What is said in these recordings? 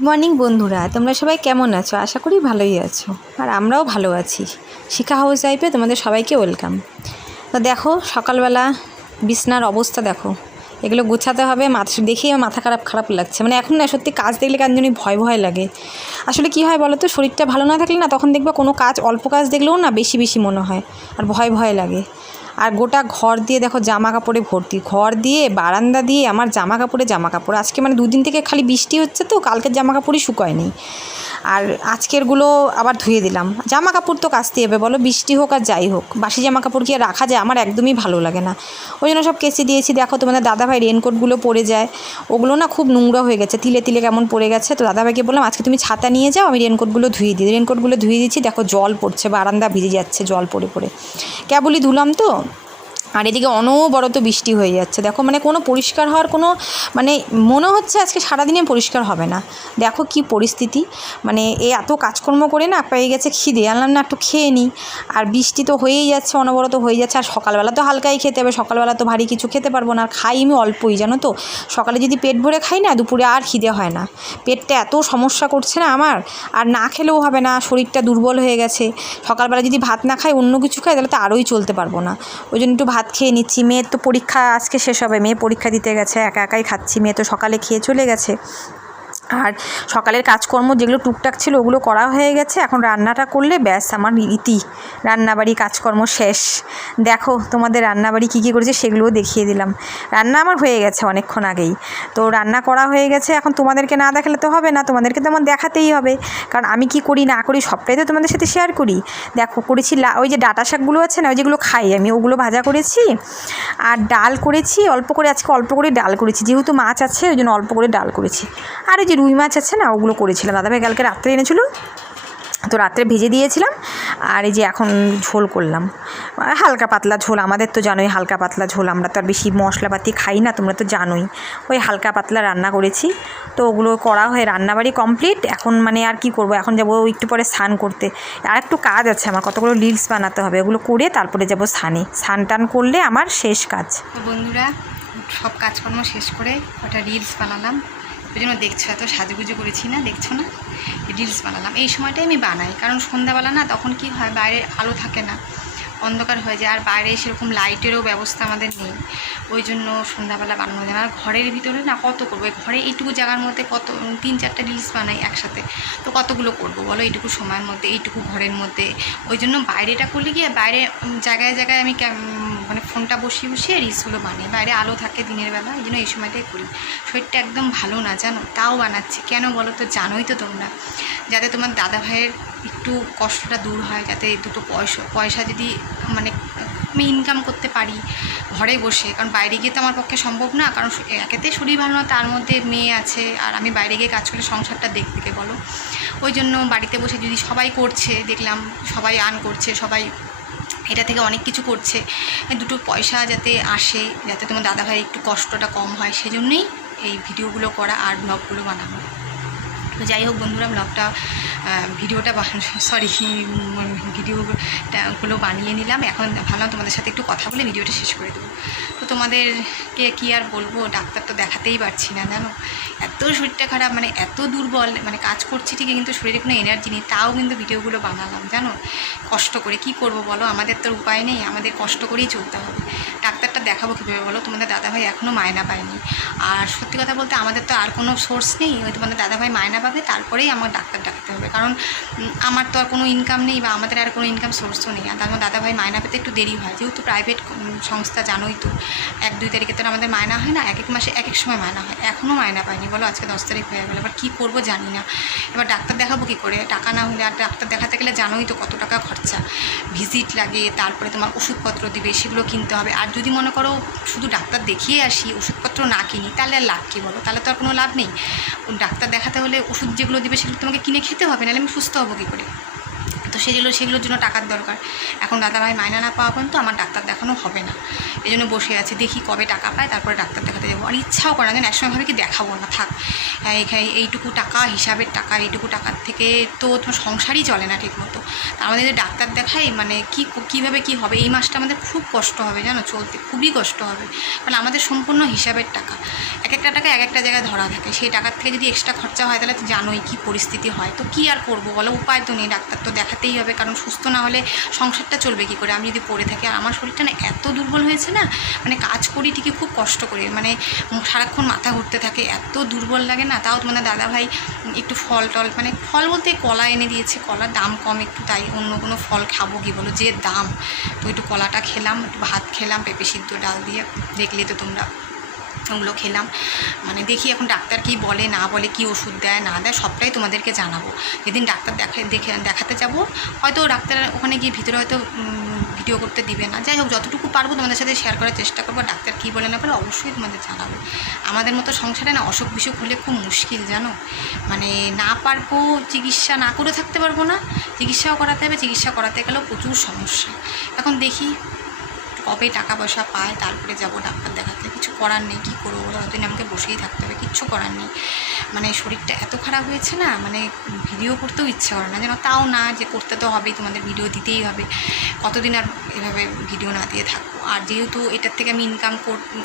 Good morning বন্ধুরা, তোমরা সবাই কেমন আছো? আশা করি ভালোই আছো, আর আমরাও ভালো আছি। শিখা হাউস লাইফে তোমাদের সবাইকে ওয়েলকাম। তো দেখো সকালবেলা বিছনার অবস্থা দেখো, এগুলো গোছাতে হবে। দেখেই আমার মাথা খারাপ লাগছে। মানে এখন না সত্যি কাজ দেখলে কেন জানি ভয় লাগে। আসলে কী হয় বলো তো, শরীরটা ভালো না থাকলে না তখন দেখবে কোনো কাজ, অল্প কাজ দেখলেও না বেশি মনে হয়, আর ভয় লাগে। আর গোটা ঘর দিয়ে দেখো জামা কাপড়ে ভর্তি, ঘর দিয়ে বারান্দা দিয়ে আমার জামা কাপড়। আজকে মানে দুদিন থেকে খালি বৃষ্টি হচ্ছে, তো কালকের জামা কাপড়ই শুকায়নি, আর আজকেরগুলো আবার ধুয়ে দিলাম। জামা কাপড় তো কাচতে হবে বলো, বৃষ্টি হোক আর যাই হোক। বাসি জামা কাপড় কি আর রাখা যায়? আমার একদমই ভালো লাগে না, ওই জন্য সব কেচে দিয়েছি। দেখো তোমাদের দাদাভাই রেনকোটগুলো পরে যায়, ওগুলো না খুব নোংরা হয়ে গেছে, তিলে কেমন পড়ে গেছে। তো দাদাভাইকে বললাম আজকে তুমি ছাতা নিয়ে যাও, আমি রেনকোটগুলো ধুয়ে দিই। রেনকোটগুলো ধুয়ে দিচ্ছি, দেখো জল পড়ছে, বারান্দা ভিজে যাচ্ছে জল পড়ে। কেবলই ধুলাম তো, আর এদিকে অনবরত বৃষ্টি হয়ে যাচ্ছে। দেখো মানে কোনো পরিষ্কার হওয়ার কোনো মানে মনে হচ্ছে আজকে সারাদিনে পরিষ্কার হবে না। দেখো কি পরিস্থিতি, মানে এত কাজকর্ম করে না পেয়ে গেছে খিদে, আনলাম না একটু খেয়ে নিই। আর বৃষ্টি তো হয়েই যাচ্ছে, অনবরত হয়ে যাচ্ছে। আর সকালবেলা তো হালকাই খেতে হবে, সকালবেলা তো ভারী কিছু খেতে পারবো না। আর খাই আমি অল্পই, জানো তো। সকালে যদি পেট ভরে খাই না, দুপুরে আর খিদে হয় না। পেটটা এত সমস্যা করছে না আমার, আর না খেলেও হবে না, শরীরটা দুর্বল হয়ে গেছে। সকালবেলা যদি ভাত না খাই, অন্য কিছু খাই, তাহলে তো আরোই চলতে পারবো না। ওই জন্য একটু ভাত খেয়ে নিচ্ছি। মেয়ের তো পরীক্ষা আজকে শেষ হবে, মেয়ে পরীক্ষা দিতে গেছে, একাই খাচ্ছি। মেয়ে তো সকালে খেয়ে চলে গেছে। আর সকালের কাজকর্ম যেগুলো টুকটাক ছিল ওগুলো করা হয়ে গেছে। এখন রান্নাটা করলে ব্যাস আমার রান্নাবাড়ি কাজকর্ম শেষ। দেখো তোমাদের রান্নাবাড়ি কী করেছে সেগুলোও দেখিয়ে দিলাম। রান্না আমার হয়ে গেছে অনেকক্ষণ আগেই, তো রান্না করা হয়ে গেছে। এখন তোমাদেরকে না দেখালে তো হবে না, তোমাদেরকে তো আমার দেখাতেই হবে, কারণ আমি কি করি না করি সবটাই তো তোমাদের সাথে শেয়ার করি। দেখো করেছি ওই যে ডাঁটা শাকগুলো আছে না, ওই যেগুলো খাই আমি, ওগুলো ভাজা করেছি। আর ডাল করেছি অল্প করে, আজকে অল্প করে ডাল করেছি, যেহেতু মাছ আছে ওই জন্য অল্প করে ডাল করেছি। আর ওই যে রুই মাছ আছে না, ওগুলো করেছিলাম, দাদাভাই কালকে রাত্রে এনেছিল, তো রাত্রে ভেজে দিয়েছিলাম। আর এই যে এখন ঝোল করলাম, হালকা পাতলা ঝোল। আমাদের তো জানোই হালকা পাতলা ঝোল, আমরা তো আর বেশি মশলাপাতি খাই না, তোমরা তো জানোই। ওই হালকা পাতলা রান্না করেছি। তো ওগুলো করা হয়ে রান্নাবাড়ি কমপ্লিট। এখন মানে আর কি করব, এখন যাবো একটু পরে স্নান করতে। আর একটু কাজ আছে আমার, কতগুলো রিলস বানাতে হবে, ওগুলো করে তারপরে যাবো স্নানে। স্নান টান করলে আমার শেষ কাজ। তো বন্ধুরা, সব কাজকর্ম শেষ করে ওটা রিলস বানালাম। ওই জন্য দেখছো এত সাজুগুজু করেছি না, দেখছো না, রিলস বানালাম। এই সময়টাই আমি বানাই, কারণ সন্ধ্যাবেলা না তখন কি হয়, বাইরে আলো থাকে না, অন্ধকার হয়ে যায়। আর বাইরে সেরকম লাইটেরও ব্যবস্থা আমাদের নেই, ওই জন্য সন্ধ্যাবেলা বানানো যায় না। আর ঘরের ভিতরে না কত করবো, ঘরে এইটুকু জায়গার মধ্যে কত 3-4টা রিলস বানাই একসাথে, তো কতগুলো করবো বলো এইটুকু সময়ের মধ্যে, এইটুকু ঘরের মধ্যে। ওই জন্য বাইরেটা করলে গিয়ে বাইরে জায়গায় আমি মানে ফোনটা বসিয়ে রিলসগুলো বানাই। বাইরে আলো থাকে দিনের বেলা, এই জন্য এই সময়টাই করি। শরীরটা একদম ভালো না জানো, তাও বানাচ্ছি। কেন বলো তো, জানোই তো তোমরা, যাতে তোমার দাদা ভাইয়ের একটু কষ্টটা দূর হয়, যাতে দুটো পয়সা যদি মানে আমি ইনকাম করতে পারি ঘরে বসে। কারণ বাইরে গিয়ে তো আমার পক্ষে সম্ভব না, কারণ একেতে শরীর ভালো না, তার মধ্যে মেয়ে আছে, আর আমি বাইরে গিয়ে কাজ করে সংসারটা দেখতে বলো। ওই জন্য বাড়িতে বসে যদি সবাই করছে, দেখলাম সবাই আর্ন করছে, সবাই এটা থেকে অনেক কিছু করছে, দুটো পয়সা যাতে আসে, যাতে তোমার দাদাভাই একটু কষ্টটা কম হয়, সেজন্যই এই ভিডিওগুলো করা আর ব্লগগুলো বানানো। তো যাই হোক বন্ধুরা, ভিডিওগুলো বানিয়ে নিলাম। এখন ভাবলাম তোমাদের সাথে একটু কথা বলে ভিডিওটা শেষ করে দেবো। তো তোমাদেরকে কি আর বলবো, ডাক্তার তো দেখাতেই পারছি না জানো, এত শরীরটা খারাপ, মানে এত দুর্বল। মানে কাজ করছি ঠিকই, কিন্তু শরীরে কোনো এনার্জি নেই, তাও কিন্তু ভিডিওগুলো বানালাম জানো, কষ্ট করে। কি করব বলো, আমাদের তো উপায় নেই, আমাদের কষ্ট করেই চলতে হবে। ডাক্তারটা দেখাবো কীভাবে বলো, তোমাদের দাদাভাই এখনও মায়না পায়নি। আর সত্যি কথা বলতে আমাদের তো আর কোনো সোর্স নেই, ওই তোমাদের দাদাভাই মায়না পাবে তারপরেই আমার ডাক্তার ডাকতে হবে, কারণ আমার তো আর কোনো ইনকাম নেই, বা আমাদের আর কোনো ইনকাম সোর্সও নেই। আর আমার দাদাভাই মায়না পেতে একটু দেরি হয়, যেহেতু প্রাইভেট সংস্থা, জানোই তো। 1-2 তারিখে তো আমাদের মায়না হয় না, এক এক মাসে এক এক সময় মায়না হয়। এখনও মায়না পাইনি বলো, আজকে 10 তারিখ হয়ে গেলো। এবার কী করবো জানি না, এবার ডাক্তার দেখাবো কী করে, টাকা না হলে। আর ডাক্তার দেখাতে গেলে জানোই তো কত টাকা খরচা, ভিজিট লাগে, তারপরে তোমার ওষুধপত্র দিবে, সেগুলো কিনতে হবে। আর যদি মনে করো শুধু ডাক্তার দেখিয়ে আসি, ওষুধপত্র না কিনি, তাহলে আর লাভ কী বলো, তাহলে তো আর কোনো লাভ নেই। ডাক্তার দেখাতে হলে ওষুধ যেগুলো দিবে সেগুলো তোমাকে কিনে খেতে হবে, নাহলে আমি সুস্থ হবো কী করে। তো সেগুলোর জন্য টাকার দরকার। এখন দাদাভাই মায়না না পাওয়া পর্যন্ত আমার ডাক্তার দেখানো হবে না, এই জন্য বসে আছে, দেখি কবে টাকা পায় তারপরে ডাক্তার দেখাতে যাবো। আর ইচ্ছাও করে না, যেন একসময় ভাবে কি দেখাবো না, থাক এখানে এইটুকু টাকা, হিসাবের টাকা, এইটুকু টাকার থেকে তো তোমার সংসারই চলে না ঠিক মতো। তা আমাদের যে ডাক্তার দেখাই, মানে কীভাবে কী হবে, এই মাসটা আমাদের খুব কষ্ট হবে জানো, চলতে খুবই কষ্ট হবে, কারণ আমাদের সম্পূর্ণ হিসাবের টাকা। এক একটা টাকা এক একটা জায়গায় ধরা থাকে, সেই টাকার থেকে যদি এক্সট্রা খরচা হয় তাহলে তো জানোই কী পরিস্থিতি হয়। তো কী আর করবো বলো, উপায় তো নেই, ডাক্তার তো দেখাতেই হবে, কারণ সুস্থ না হলে সংসারটা চলবে কী করে আমি যদি পড়ে থাকি। আর আমার শরীরটা না এত দুর্বল হয়েছে না, মানে কাজ করি ঠিকই খুব কষ্ট করি, মানে সারাক্ষণ মাথা ঘুরতে থাকে, এত দুর্বল লাগে না। তাও তোমাদের দাদাভাই একটু ফল টল, মানে ফল বলতে কলা এনে দিয়েছে, কলার দাম কম একটু, তাই অন্য কোনো ফল খাবো কি বলো, যে দাম। তো একটু কলাটা খেলাম, একটু ভাত খেলাম পেঁপে সিদ্ধ ডাল দিয়ে, দেখলে তো তোমরা, ওগুলো খেলাম। মানে দেখি এখন ডাক্তার কি বলে না বলে, কি ওষুধ দেয় না দেয় সবটাই তোমাদেরকে জানাবো। যেদিন ডাক্তার দেখাতে যাব, হয়তো ডাক্তার ওখানে গিয়ে ভিতরে হয়তো ভিডিও করতে দিবে না। যাই হোক, যতটুকু পারবো তোমাদের সাথে শেয়ার করার চেষ্টা করবো। ডাক্তার কী বলে না বলে অবশ্যই তোমাদের জানাবো। আমাদের মতো সংসারে না অসুখ বিসুখ হলে খুব মুশকিল জানো, মানে না পারবো চিকিৎসা না করে থাকতে পারবো না, চিকিৎসাও করাতে হবে, চিকিৎসা করাতে গেলেও প্রচুর সমস্যা। এখন দেখি কবে টাকা পয়সা পায় তারপরে যাব ডাক্তার দেখাতে, কিছু করার নেই, কী করবো বলো, ততদিন আমাকে বসেই থাকতে হবে, কিচ্ছু করার নেই। মানে শরীরটা এত খারাপ হয়েছে না, মানে ভিডিও করতেও ইচ্ছে করে না যেন, তাও না যে করতে তো হবেই, তোমাদের ভিডিও দিতেই হবে, কতদিন আর এভাবে ভিডিও না দিয়ে থাকবো। আর যেহেতু এটার থেকে আমি ইনকাম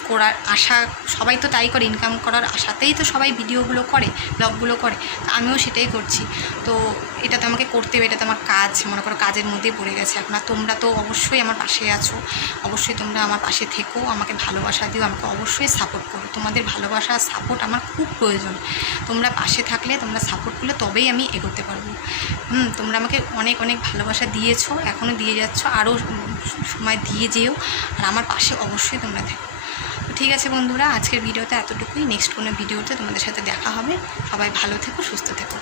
করার আশা, সবাই তো তাই করে, ইনকাম করার আশাতেই তো সবাই ভিডিওগুলো করে, ব্লগগুলো করে, তো আমিও সেটাই করছি। তো এটা তো আমাকে করতে হবে, এটা তো আমার কাজ, মনে করো কাজের মধ্যেই পড়ে গেছে এখন। আর তোমরা তো অবশ্যই আমার পাশে আছো, অবশ্যই তোমরা আমার পাশে থেকো, আমাকে ভালোবাসা দিও, আমাকে অবশ্যই সাপোর্ট করো। তোমাদের ভালোবাসা সাপোর্ট আমার খুব প্রয়োজন। তোমরা পাশে থাকলে, তোমরা সাপোর্ট করলে তবেই আমি এগোতে পারবো। তোমরা আমাকে অনেক অনেক ভালোবাসা দিয়েছো, এখনও দিয়ে যাচ্ছ, আরও সময় দিয়ে যেও, আর আমার পাশে অবশ্যই তোমরা থেকো। তো ঠিক আছে বন্ধুরা, আজকের ভিডিওতে এতটুকুই। নেক্সট কোনো ভিডিওতে তোমাদের সাথে দেখা হবে। সবাই ভালো থেকো, সুস্থ থেকো।